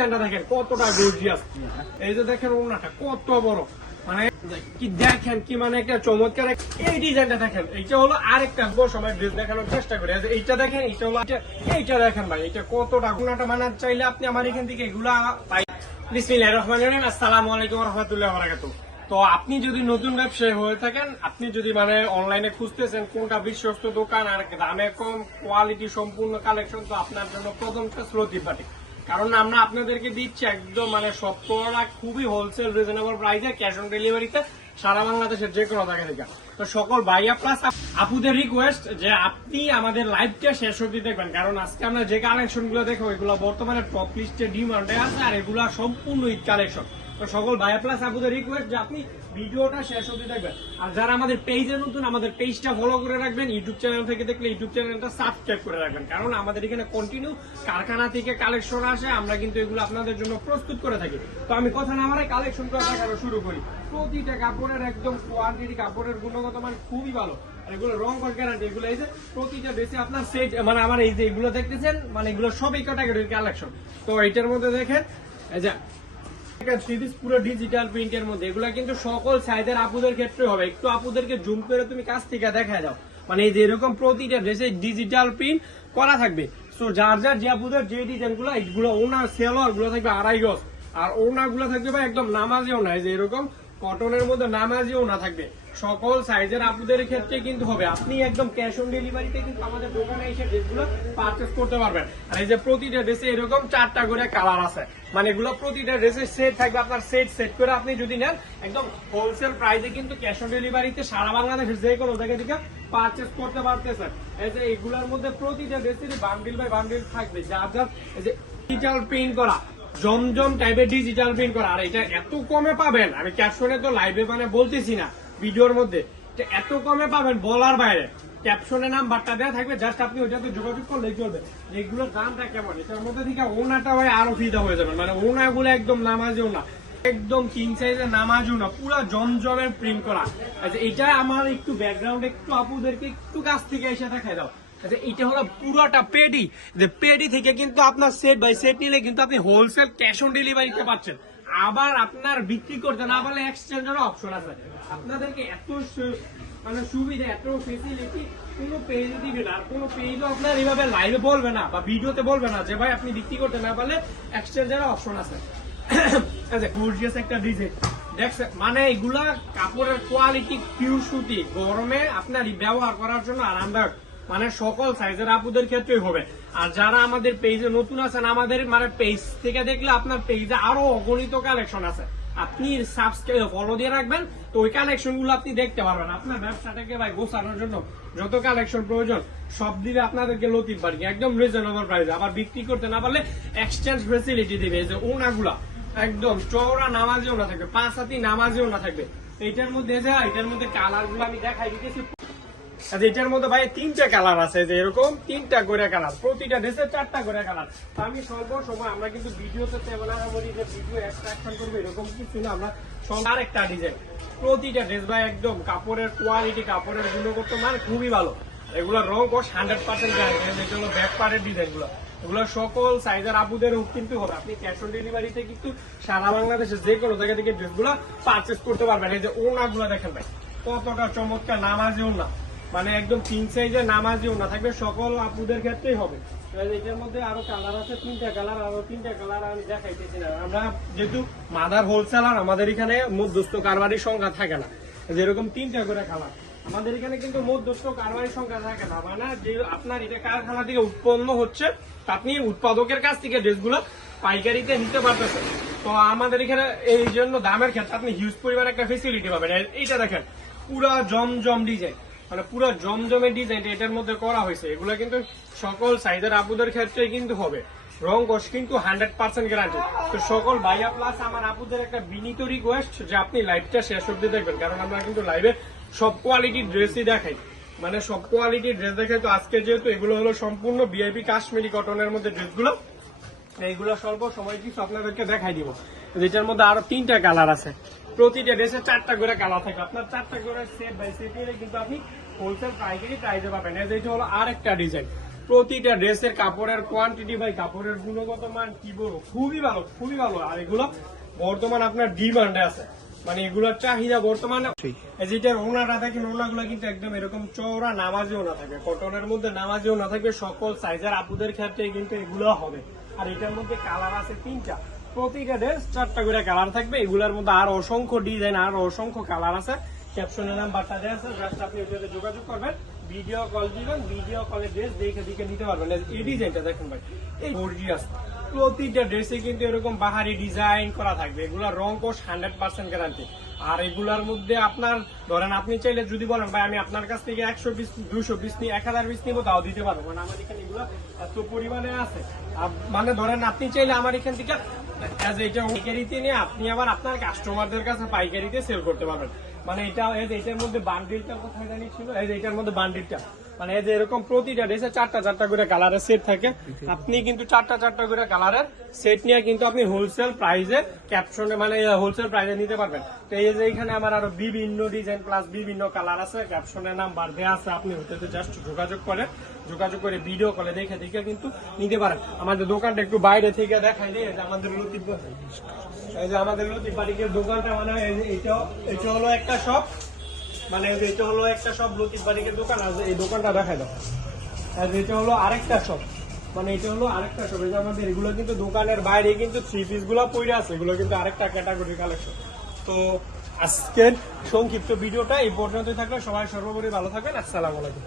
ডিজাইনটা দেখেন কতটা গর্জিয়াস, এই যে দেখেন ওড়নাটা কত বড়, মানে কি দেখেন কি মানে একটা চমৎকার এই ডিজাইনটা দেখেন। এইটা হলো আরেকটা সময় ড্রেস দেখানোর চেষ্টা করি। এইটা দেখেন, এইটা হলো এইটা দেখেন ভাই, এটা কতটা গুণাটা মানার চাইলে আপনি আমার এখান থেকে এগুলা পাই। বিসমিল্লাহির রহমানির রহিম, আসসালামু আলাইকুম ওয়া রাহমাতুল্লাহি ওয়া বারাকাতুহু। তো আপনি যদি নতুন ব্যবসায়ী হয়ে থাকেন, আপনি যদি মানে অনলাইনে খুঁজতেছেন কোনটা বিশ্বস্ত দোকান আর দামে কম কোয়ালিটি সম্পূর্ণ কালেকশন, তো আপনার জন্য প্রথমটা লতিফ বাটিক। কারণ আমরা আপনাদেরকে দিচ্ছি একদম মানে সব প্রোডাক্ট খুবই হোলসেল রিজনেবল প্রাইসে, ক্যাশ অন ডেলিভারিতে সারা বাংলাদেশের যে কোনো জায়গা থেকে। তো সকল ভাইয়া প্লাস আপুদের রিকোয়েস্ট যে আপনি আমাদের লাইভটা শেষ অবধি দেখবেন, কারণ আজকে আমরা যে কালেকশন গুলো দেখো এগুলো বর্তমানে টপ লিস্টে ডিমান্ডে আছে, আর এগুলো সম্পূর্ণ ঈদ কালেকশন। তো সকল ভাইয়া প্লাস আপুদের রিকোয়েস্ট যে আপনি ভিডিওটা শেষ অবধি দেখবেন। আর যারা আমাদের পেজে নতুন, আমাদের পেজটা ফলো করে রাখবেন। ইউটিউব চ্যানেল থেকে দেখলে ইউটিউব চ্যানেলটা সাবস্ক্রাইব করে রাখবেন, কারণ আমাদের এখানে কন্টিনিউ কারখানা থেকে কালেকশন আসে, আমরা কিন্তু এগুলো আপনাদের জন্য প্রস্তুত করে থাকি। তো আমি কথা না আমার কালেকশনটা দেখানো শুরু করি। প্রতিটা কাপড়ের একদম কোয়ালিটি, কাপড়ের গুণগত মান খুবই ভালো, আর এগুলো রং কস গ্যারান্টি। এগুলো এই যে প্রতিটা বেশি আপনার সেট, মানে আমার এই যে এগুলো দেখতেছেন, মানে এগুলো সবই ক্যাটাগরির কালেকশন। তো এইটার মধ্যে দেখেন এই যে পুরো ডিজিটাল প্রিন্টের মধ্যে, এগুলা কিন্তু সকল সাইজের আপুদের ক্ষেত্রে হবে। একটু আপুদেরকে জুম করে তুমি কাছ থেকে দেখা যাও, মানে এই যে এরকম প্রতিটা ড্রেসে ডিজিটাল প্রিন্ট করা থাকবে। তো যার যার যে আপুদের যে ডিজাইন গুলো, এইগুলো ওনার সেলোয়ার গুলো থাকবে 2.5 গজ, আর ওনা গুলো থাকবে ভাই একদম নামাজি ওনা, এই যে এরকম কটনের মধ্যে নামাজি ওনা থাকবে। সকল সাইজের আপুদের ক্ষেত্রে কিন্তু হবে। আপনি একদম ক্যাশ অন ডেলিভারিতে কিন্তু আমাদের দোকানে এসে ড্রেসগুলো পারচেস করতে পারবেন। আর এই যে প্রতিটা ড্রেসে এরকম 4টা করে কালার আছে, মানে এগুলো প্রতিটা ড্রেসের সেট থাকবে। আপনার সেট করে আপনি যদি নেন একদম হোলসেল প্রাইসে কিন্তু ক্যাশ অন ডেলিভারিতে সারা বাংলাদেশের যে কোনো জায়গা থেকে পারচেস করতে পারতেছেন। এই যে এগুলোর মধ্যে প্রতিটা ড্রেসের বান্ডিল বাই বান্ডিল থাকবে, যার যার এই যে ডিজিটাল প্রিন্ট করা, জমজম টাইপের ডিজিটাল প্রিন্ট করা। আর এটা এত কমে পাবেন, আমি ক্যাপশনে তো লাইভে মানে বলতেছি না, ভিডিওর মধ্যে এত কমে পাবেন বলার বাইরে। ক্যাপশনে নাম্বারটা দেওয়া থাকবে, জাস্ট আপনি ওইটাতে যোগাযোগ করলেই চলবে। এগুলোর দামটা কেমন, এটার মধ্যে থেকে ওনাটা হয় আরো ফিদা হয়ে যাবে, মানে ওনাগুলো একদম নামাজি ওনা, একদম কিং সাইজের নামাজি ওনা, পুরো জমজমের প্রিন্ট করা। আচ্ছা এটা আমার একটু ব্যাকগ্রাউন্ড একটু আপুদেরকে একটু কাছ থেকে এসে দেখাই দাও। আচ্ছা এটা হলো পুরোটা পেডি, যে পেডি থেকে কিন্তু আপনার সেট বাই সেট নিলে কিন্তু আপনি হোলসেল ক্যাশ অন ডেলিভারিতে পাচ্ছেন। আবার আপনার বিক্রি করতে না পারলে এক্সচেঞ্জের অপশন আছে। আপনাদেরকে এত মানে সুবিধা, এত ফেসিলিটি কোনো পেজে দিবে না, আর কোনো পেজও আপনার এইভাবে লাইভে বলবে না বা ভিডিওতে বলবে না যে ভাই আপনি বিক্রি করতে না পারলে এক্সচেঞ্জের অপশন আছে। আচ্ছা গর্জিয়াস একটা ডিজাইন দেখছেন, মানে এগুলা কাপড়ের কোয়ালিটি পিওর সুতি, গরমে আপনার ব্যবহার করার জন্য আরামদায়ক, মানে সকল সাইজের আপুদের ক্ষেত্রেই হবে। আর যারা আমাদের পেজে নতুন আছেন, আমাদের মানে পেজ থেকে দেখলে আপনার পেজে আরো অগণিত কালেকশন আছে, আপনি সাবস্ক্রাইব ফলো দিয়ে রাখবেন, তো ওই কালেকশন গুলো আপনি দেখতে পারবেন। আপনার ব্যবসাটাকে ভাই গোছানোর জন্য যত কালেকশন প্রয়োজন সব দিলে আপনাদেরকে লতিফ বাটিক একদম রিজনেবল প্রাইসে। আবার বিক্রি করতে না পারলে এক্সচেঞ্জ ফেসিলিটি দিবে। এই যে ওনাগুলা একদম চওড়া নামাজি ওনা থাকবে, 5 হাতি নামাজি ওনা থাকবে। এটার মধ্যে এটার মধ্যে কালার গুলো আমি দেখাই দিতেছি। আচ্ছা এটার মধ্যে ভাই 3টা কালার আছে, যে এরকম 3টা করে কালার, প্রতিটা ড্রেসের 4টা করে কালার। আমি সর্ব সময় আমরা কিন্তু ভিডিওতে ভিডিও এক্সট্রাকশন করবো এরকম কিছু না, আমরা আরেকটা ডিজাইন প্রতিটা ড্রেস ভাই একদম কাপড়ের কোয়ালিটি, কাপড়ের গুণগত মান খুবই ভালো। এগুলো রং কস 100% গ্যারান্টি। যেটা হলো ব্যাক পার্টের ডিজাইন গুলো, এগুলো সকল সাইজের আপুদের কিন্তু হবে। আপনি ক্যাশ অন ডেলিভারিতে কিন্তু সারা বাংলাদেশের যে কোনো জায়গা থেকে ড্রেসগুলো পারচেস করতে পারবেন। এই যে ওনাগুলো দেখেন ভাই কতটা চমৎকার নামাজি ওনা, মানে একদম কিং সাইজের নামাজি ওনা থাকবে, সকল আপুদের ক্ষেত্রেই হবে। এটার মধ্যে আরো কালার আছে, 3টা কালার, আরো 3টা কালার আমি দেখাইতেছি না। আমরা যেহেতু মাদার হোলসেলার, আমাদের এখানে মধ্যস্থ কারবারির সংখ্যা থাকে না, যেরকম 3টা করে কালার আমাদের এখানে কিন্তু মধ্যস্থ কারবারির সংখ্যা থাকে না, মানে যে আপনার এটা কারখানা থেকে উৎপন্ন হচ্ছে, আপনি উৎপাদকের কাছ থেকে ড্রেসগুলো পাইকারিতে নিতে পারতেছেন। তো আমাদের এখানে এই জন্য দামের ক্ষেত্রে আপনি হিউজ পরিমাণ একটা ফেসিলিটি পাবেন। এইটা দেখেন পুরা জমজম ডিজাইন, মানে পুরো জমজমের ডিজাইন এটার মধ্যে করা হয়েছে। এগুলো কিন্তু সকল সাইজের আপুদের ক্ষেত্রে কিন্তু হবে, রং কস কিন্তু 100% গ্যারান্টি। তো সকল ভাইয়া প্লাস আমার আপুদের একটা বিনীত রিকোয়েস্ট যে আপনি লাইভটা শেষ অবধি দেখবেন, কারণ আমরা কিন্তু লাইভে সব কোয়ালিটির ড্রেসই দেখাই, মানে সব কোয়ালিটির ড্রেস দেখাই। তো আজকে যেহেতু এগুলো হলো সম্পূর্ণ ভিআইপি কাশ্মীরি কটনের মধ্যে ড্রেসগুলো, এইগুলো স্বল্প সময় কিছু আপনাদেরকে দেখাই দিব। যেটার মধ্যে আরো 3টা কালার আছে, প্রতিটা ড্রেসে 4টা করে কালার থাকে। আপনার 4টা করে সেট বাই সেট নিলে কিন্তু আপনি হোলসেল পাইকারি প্রাইসে পাবেন। এইটা হলো আরেকটা ডিজাইন, প্রতিটা ড্রেসের কাপড়ের কোয়ান্টিটি ভাই, কাপড়ের গুণগত মান কি বলবো, খুবই ভালো, খুবই ভালো। আর এগুলো বর্তমান আপনার ডিমান্ডে আছে, মানে এগুলোর চাহিদা বর্তমানে। যেটার ওনাটা দেখেন, ওনাগুলো কিন্তু একদম এরকম চওড়া নামাজিও না থাকবে, কটনের মধ্যে নামাজিও না থাকবে, সকল সাইজের আপুদের ক্ষেত্রে কিন্তু এগুলো হবে। আর এটার মধ্যে কালার আছে 3টা, প্রতিটা ড্রেস 4টা করে কালার থাকবে। এগুলোর মধ্যে আর অসংখ্য ডিজাইন, আর অসংখ্য কালার আছে। ক্যাপশনের নাম্বারটা দেওয়া আছে, জাস্ট আপনি ওইটাতে যোগাযোগ করবেন, ভিডিও কল দিবেন, ভিডিও কলে ড্রেস দেখে দেখে নিতে পারবেন। এই ডিজাইনটা দেখেন ভাই, এই গর্জিয়াস, প্রতিটা ড্রেসে কিন্তু এরকম বাহারি ডিজাইন করা থাকবে। এগুলা রং কোশ 100% গ্যারান্টি। আর এগুলার মধ্যে আপনার ধরেন আপনি চাইলে যদি বলেন ভাই আমি আপনার কাছ থেকে 100 পিস 200 পিস নিয়ে 1000 পিস নিবো, তাও দিতে পারবো, মানে আমার এখানে এগুলো এত পরিমাণে আছে। মানে ধরেন আপনি চাইলে আমার এখান থেকে এটা পাইকারিতে নিয়ে আপনি আবার আপনার কাস্টমারদের কাছে পাইকারিতে সেল করতে পারবেন। মানে এটার মধ্যে বান্ডিলটা কোথায় জানি ছিল, এটার মধ্যে বান্ডিলটা, মানে এই যে এরকম প্রতিটা ড্রেসে 4টা করে কালারের সেট থাকে। আপনি কিন্তু 4টা করে কালারের সেট নিয়ে কিন্তু আপনি হোলসেল প্রাইসে ক্যাপশনে, মানে হোলসেল প্রাইসে নিতে পারবেন। তো এই যে এখানে আমার আরো বিভিন্ন ডিজাইন প্লাস বিভিন্ন কালার আছে, ক্যাপশনের নাম্বার দেওয়া আছে, আপনি ওটাতে জাস্ট যোগাযোগ করে ভিডিও কলে দেখে দেখে কিন্তু নিতে পারেন। আমাদের দোকানটা একটু বাইরে থেকে দেখাই দেয়, আমাদের লতিফ, এই যে আমাদের লতিফ বাটিকের দোকানটা, মানে এটা হলো একটা শপ, মানে এটা হলো একটা শপ লতিফ বাটিকের দোকান। আর এই দোকানটা দেখাই দাও, আর এটা হলো আরেকটা শপ, মানে এটা হলো আরেকটা শপ। এই যে আমাদের এগুলো কিন্তু দোকানের বাইরে কিন্তু 3 পিস গুলো পড়ে আছে, এগুলো কিন্তু আরেকটা ক্যাটাগরি কালেকশন। তো আজকের সংক্ষিপ্ত ভিডিওটা এই পর্যন্তই থাকলে, সবাই সর্বোপরি ভালো থাকবেন। আসসালামু আলাইকুম।